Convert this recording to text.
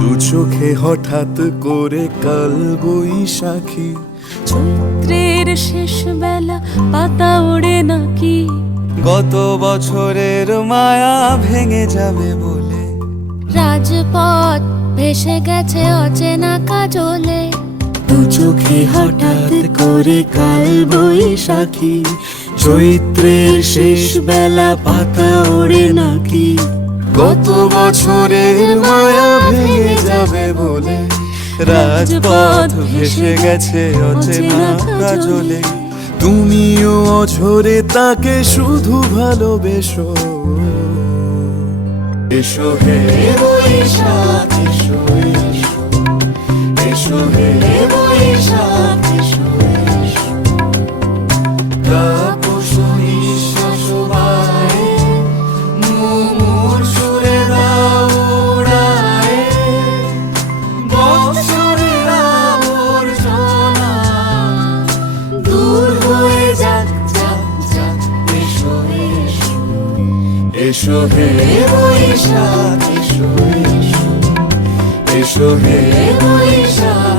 দু চোখে হঠাৎ করে কাল বৈশাখী, চৈত্রের শেষ বেলা পাতা ওড়ে নাকি, গত বছরের মায়া ভেঙে যাবে বলে রাজপথ ভেসে গেছে অচেনা কাজলে। দু চোখে হঠাৎ করে কাল বৈশাখী, চৈত্রের শেষ বেলা পাতা ওড়ে নাকি, গত বছরের মায়া ভেঙে যাবে বলে রাজপথ ভেসে গেছে অচেনা কাজলে। তুমিও অঝরে তাকে শুধু ভালোবেসো, এসো হে বৈশাখ এসো এসো, এসো হে বৈশাখ এসো এসো। তাপস নিঃশ্বাস বায়ে মুমুর সুরে দাও উড়ায়ে, বৎসরের আবর্জনা দূর হয়ে যাক যাক যাক। এসো এসো, এসো হে বৈশাখ এসো এসো, এসো হে বৈশাখ।